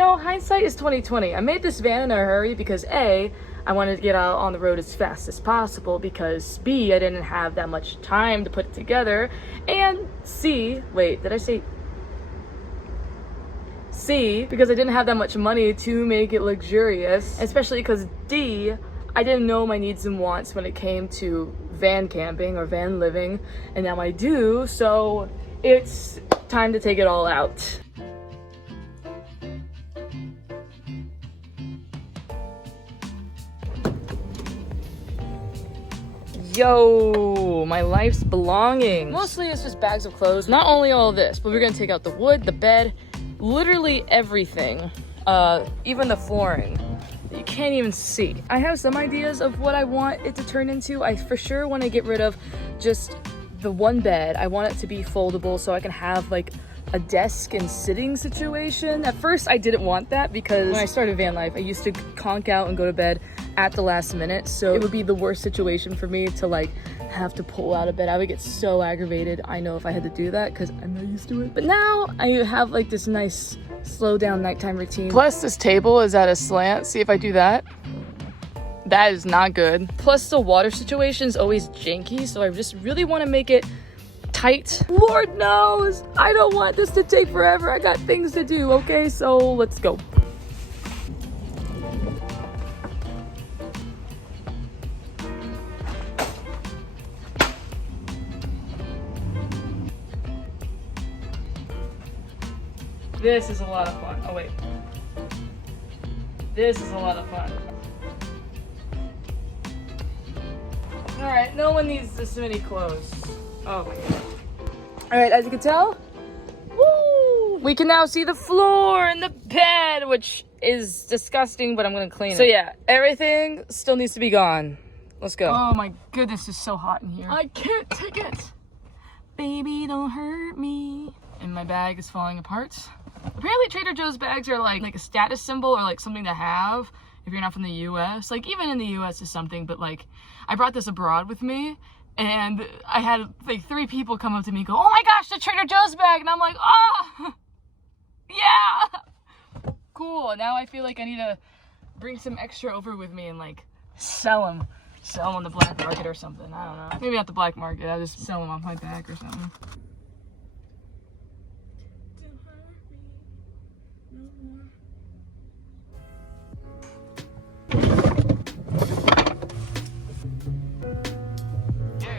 know, hindsight is 2020. I made this van in a hurry because A, I wanted to get out on the road as fast as possible, because B, I didn't have that much time to put it together, and C, wait, did I say C, because I didn't have that much money to make it luxurious, especially because D, I didn't know my needs and wants when it came to van camping or van living, and now I do, so it's time to take it all out. Yo, my life's belongings. Mostly it's just bags of clothes. Not only all of this, but we're gonna take out the wood, the bed, literally everything. Even the flooring. You can't even see. I have some ideas of what I want it to turn into. I for sure want to get rid of just the one bed. I want it to be foldable so I can have like a desk and sitting situation. At first I didn't want that because when I started van life, I used to conk out and go to bed at the last minute, so it would be the worst situation for me to like have to pull out of bed. I would get so aggravated, I know, if I had to do that, because I'm not used to it. But now I have like this nice slow down nighttime routine. Plus this table is at a slant. See if I do that. That is not good. Plus the water situation is always janky, so I just really want to make it tight. Lord knows I don't want this to take forever. I got things to do, okay? So let's go. This is a lot of fun. Oh wait. This is a lot of fun. Alright, no one needs this many clothes. Oh my god. Alright, as you can tell, woo! We can now see the floor and the bed, which is disgusting, but I'm gonna clean it. So yeah, everything still needs to be gone. Let's go. Oh my goodness, it's so hot in here. I can't take it. Baby, don't hurt me. And my bag is falling apart. Apparently Trader Joe's bags are like a status symbol, or like something to have if you're not from the US. Like even in the US is something, but like I brought this abroad with me, and I had like 3 people come up to me and go, oh my gosh, the Trader Joe's bag. And I'm like, oh, yeah, cool. Now I feel like I need to bring some extra over with me and like sell them on the black market or something. I don't know. Maybe not the black market. I'll just sell them on my back or something.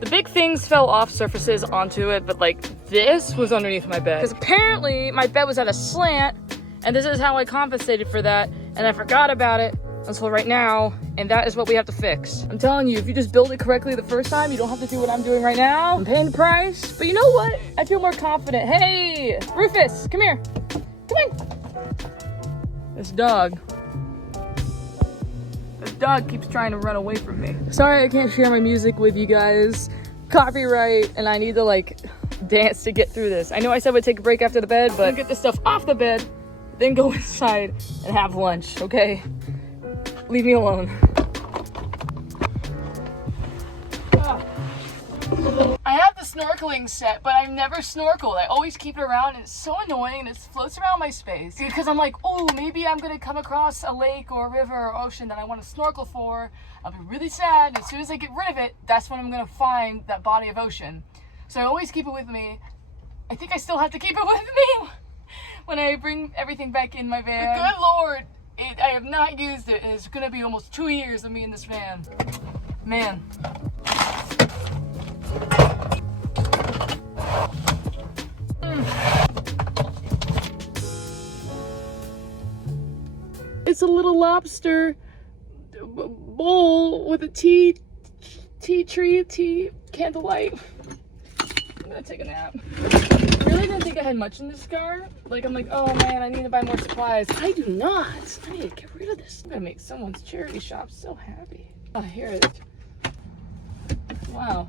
The big things fell off surfaces onto it, but like this was underneath my bed. Because apparently my bed was at a slant, and this is how I compensated for that, and I forgot about it until right now, and that is what we have to fix. I'm telling you, if you just build it correctly the first time, you don't have to do what I'm doing right now. I'm paying the price, but you know what? I feel more confident. Hey, Rufus, come here. Come in. This dog keeps trying to run away from me. Sorry I can't share my music with you guys. Copyright, and I need to like dance to get through this. I know I said we'd take a break after the bed, but get this stuff off the bed, then go inside and have lunch, okay? Leave me alone. I have the snorkeling set, but I've never snorkeled. I always keep it around, and it's so annoying, and it floats around my space because I'm like, oh, maybe I'm gonna come across a lake or a river or ocean that I want to snorkel for. I'll be really sad. As soon as I get rid of it, that's when I'm gonna find that body of ocean. So I always keep it with me. I think I still have to keep it with me when I bring everything back in my van. But good Lord, I have not used it, and it's gonna be almost 2 years of me in this van. Man. It's a little lobster bowl with a tea candlelight. I'm gonna take a nap. I really didn't think I had much in this car. Like, I'm like, oh man, I need to buy more supplies. I do not. I need to get rid of this. I'm gonna make someone's charity shop so happy. Oh, here it is. Wow.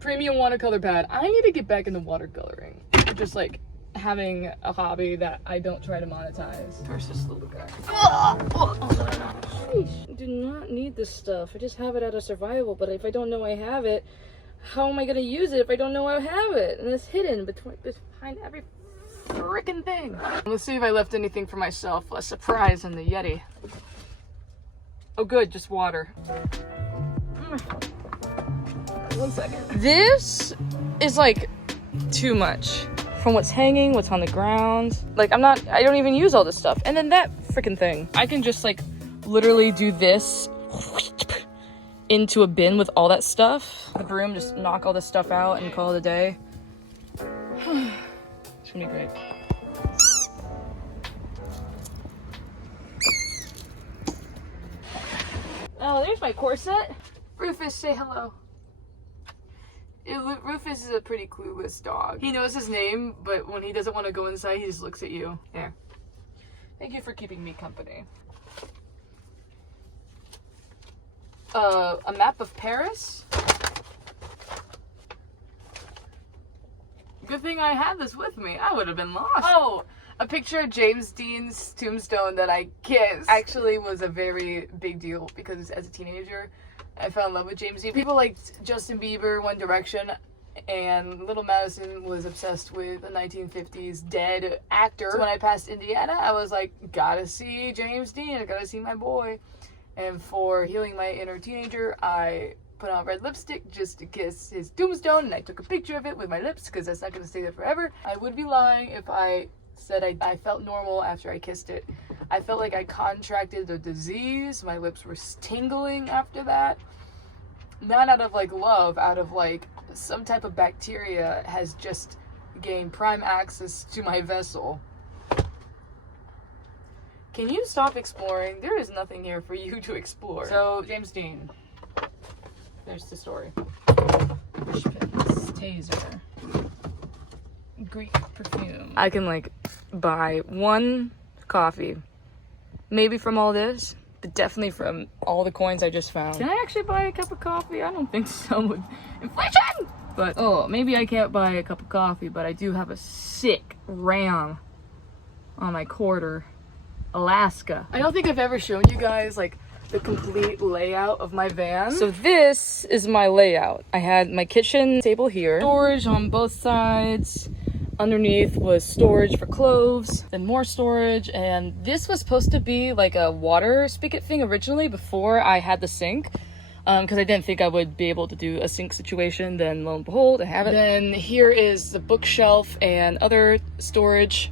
Premium watercolor pad. I need to get back into watercoloring. Or just like having a hobby that I don't try to monetize. Where's this little guy? Sheesh. I do not need this stuff. I just have it out of survival, but if I don't know I have it, how am I gonna use it if I don't know I have it? And it's hidden behind every freaking thing. Let's see if I left anything for myself. A surprise in the Yeti. Oh good, just water. 1 second. This is like too much. From what's hanging, what's on the ground. Like I don't even use all this stuff. And then that freaking thing. I can just like literally do this into a bin with all that stuff. The broom, just knock all this stuff out and call it a day. It's gonna be great. Oh, there's my corset. Rufus, say hello. Rufus is a pretty clueless dog. He knows his name, but when he doesn't want to go inside, he just looks at you. There. Thank you for keeping me company. A map of Paris? Good thing I had this with me. I would have been lost. Oh, a picture of James Dean's tombstone that I kissed actually was a very big deal because as a teenager, I fell in love with James Dean. People liked Justin Bieber, One Direction, and little Madison was obsessed with a 1950s dead actor. So when I passed Indiana, I was like, gotta see James Dean, I gotta see my boy. And for healing my inner teenager, I put on red lipstick just to kiss his tombstone, and I took a picture of it with my lips because that's not gonna stay there forever. I would be lying if I said I felt normal after I kissed it. I felt like I contracted a disease. My lips were tingling after that. Not out of like love, out of like some type of bacteria has just gained prime access to my vessel. Can you stop exploring? There is nothing here for you to explore. So, James Dean. There's the story. Push pins, taser. Greek perfume. I can like buy one coffee, maybe from all this, but definitely from all the coins I just found. Can I actually buy a cup of coffee? I don't think so with inflation. But oh, maybe I can't buy a cup of coffee, but I do have a sick ram on my quarter. Alaska. I don't think I've ever shown you guys like the complete layout of my van. So this is my layout. I had my kitchen table here, storage on both sides. Underneath was storage for clothes, then more storage, and this was supposed to be like a water spigot thing originally before I had the sink, because I didn't think I would be able to do a sink situation. Then lo and behold, I have it. Then here is the bookshelf and other storage.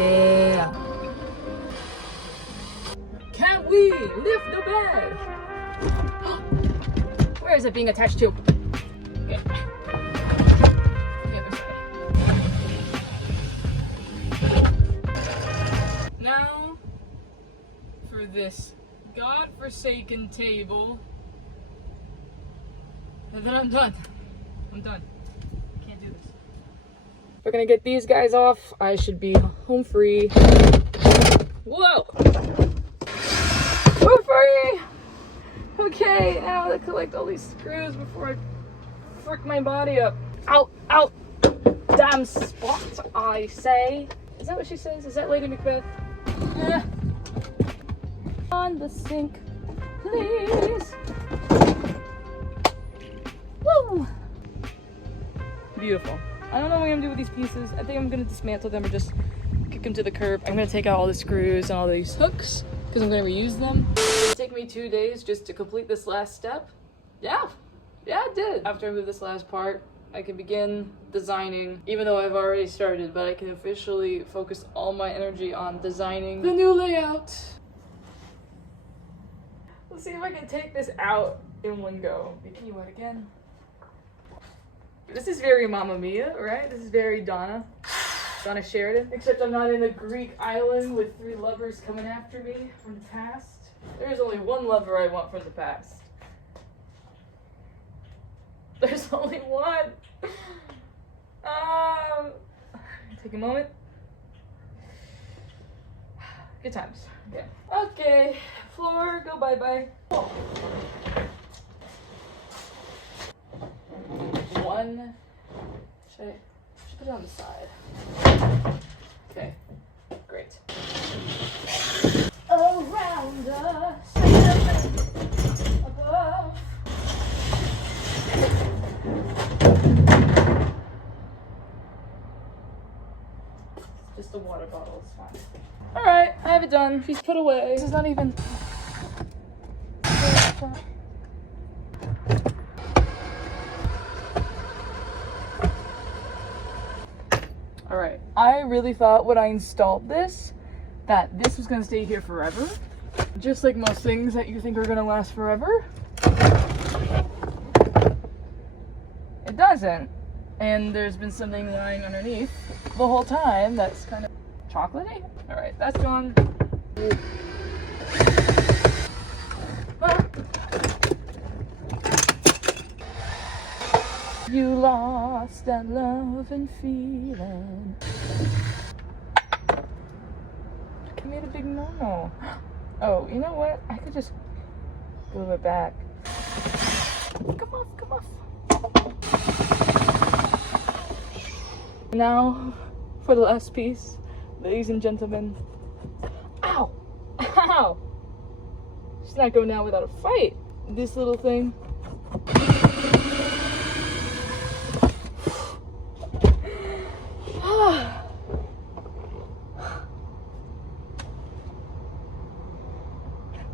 Yeah. Can we lift the bed? Where is it being attached to? Yeah. Now, for this godforsaken table, and then I'm done. I'm done. Can't do this. If we're gonna get these guys off, I should be home free. Whoa! Home free! Okay, now I have to collect all these screws before I frick my body up. Out, out! Damn spot, I say. Is that what she says? Is that Lady Macbeth? Yeah. On the sink, please. Woo! Beautiful. I don't know what I'm gonna do with these pieces. I think I'm gonna dismantle them or just kick them to the curb. I'm gonna take out all the screws and all these hooks because I'm gonna reuse them. It'll take me 2 days just to complete this last step. Yeah, it did. After I move this last part, I can begin designing, even though I've already started, but I can officially focus all my energy on designing the new layout. Let's see if I can take this out in one go. Can you what again? This is very Mamma Mia, right? This is very Donna Sheridan. Except I'm not in a Greek island with 3 lovers coming after me from the past. There's only one lover I want from the past. There's only one. Take a moment. Good times. Okay. Okay. Floor, go bye-bye. Oh. One. Should I put it on the side? Okay. Great. Around us. Above. bottle, it's fine. Alright, I have it done. She's put away. This is not even... Alright, I really thought when I installed this, that this was gonna stay here forever. Just like most things that you think are gonna last forever. It doesn't. And there's been something lying underneath the whole time that's kind of chocolatey. Alright, that's gone. Ah. You lost that love and feeling. I made a big no-no. Oh, you know what? I could just glue it back. Come off, come off. Now, for the last piece, ladies and gentlemen. Ow! Ow! She's not going down without a fight. This little thing.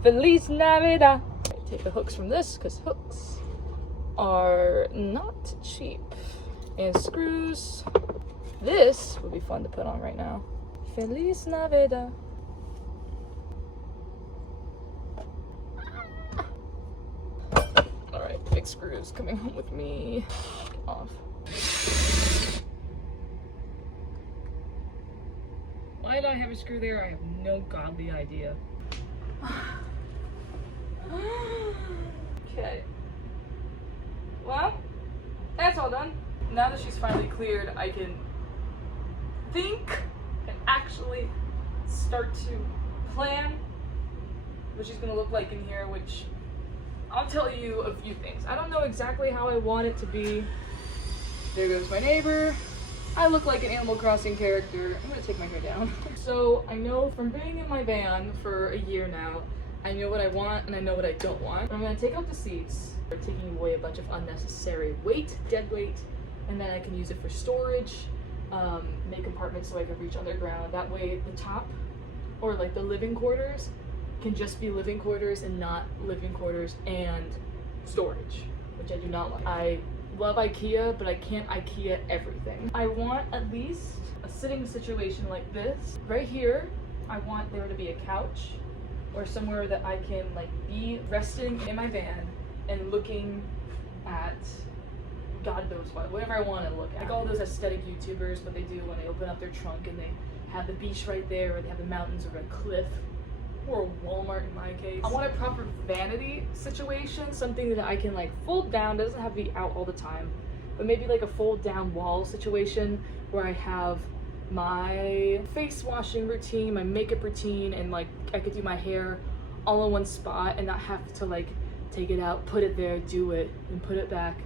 Feliz Navidad! Take the hooks from this, because hooks are not cheap. And screws. This would be fun to put on right now. Feliz Navidad. Alright, big screws coming home with me. Off. Why did I have a screw there? I have no godly idea. Okay. Well, that's all done. Now that she's finally cleared, I can think and actually start to plan what she's gonna look like in here, which I'll tell you a few things. I don't know exactly how I want it to be. There goes my neighbor. I look like an Animal Crossing character. I'm gonna take my hair down. So I know from being in my van for a year now, I know what I want and I know what I don't want. I'm gonna take out the seats. They're taking away a bunch of unnecessary weight, dead weight, and then I can use it for storage, make compartments so I can reach underground. That way the top, or like the living quarters, can just be living quarters and not living quarters and storage, which I do not like. I love IKEA, but I can't IKEA everything. I want at least a sitting situation like this. Right here, I want there to be a couch or somewhere that I can like be resting in my van and looking at God knows what, whatever I want to look at. Like all those aesthetic YouTubers, what they do when they open up their trunk and they have the beach right there, or they have the mountains or a cliff, or a Walmart in my case. I want a proper vanity situation, something that I can like fold down, doesn't have to be out all the time, but maybe like a fold down wall situation where I have my face washing routine, my makeup routine, and like I could do my hair all in one spot and not have to like take it out, put it there, do it, and put it back.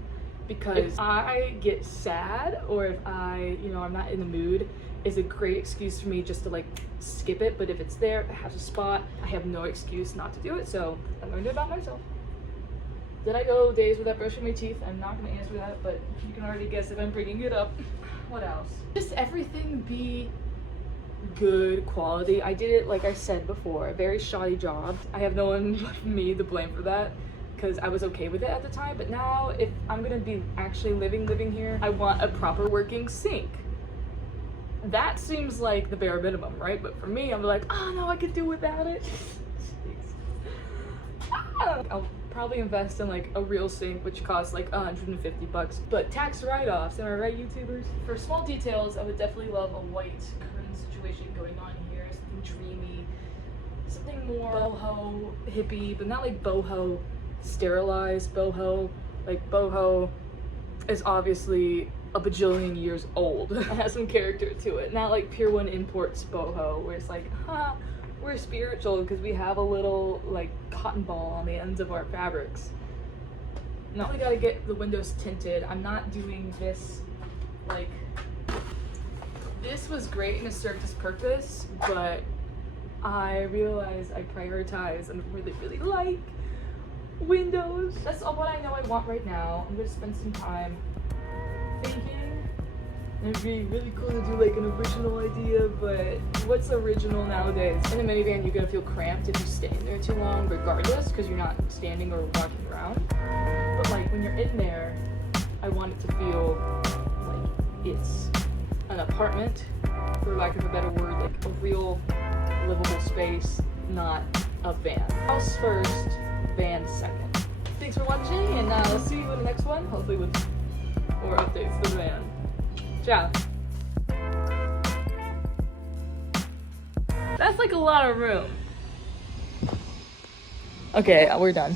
Because if I get sad or if I'm not in the mood, it's a great excuse for me just to like skip it. But if it's there, if it has a spot, I have no excuse not to do it. So I'm gonna do it by myself. Did I go days without brushing my teeth? I'm not gonna answer that, but you can already guess if I'm bringing it up. What else? Just everything be good quality. I did it, like I said before, a very shoddy job. I have no one but me to blame for that, because I was okay with it at the time. But now, if I'm gonna be actually living here, I want a proper working sink. That seems like the bare minimum, right? But for me, I'm like, oh no, I could do without it. I'll probably invest in like a real sink, which costs like $150, but tax write-offs, am I right, YouTubers? For small details, I would definitely love a white curtain situation going on here, something dreamy, something more boho hippie, but not like boho sterilized boho. Like boho is obviously a bajillion years old. It has some character to it, not like Pier 1 Imports boho, where it's like, we're spiritual because we have a little like cotton ball on the ends of our fabrics. Now we gotta get the windows tinted. I'm not doing this, like, this was great and it served its purpose, but I realized I prioritize and really like windows. That's all what I know I want right now. I'm gonna spend some time thinking It'd be really cool to do like an original idea, but what's original nowadays? In a minivan, you're gonna feel cramped if you stay in there too long, regardless, because you're not standing or walking around. But like when you're in there, I want it to feel like it's an apartment, for lack of a better word, like a real livable space, not a van. House first, van second. Thanks for watching, and I'll see you in the next one, hopefully with more updates to the van. Ciao. That's like a lot of room. Okay, we're done.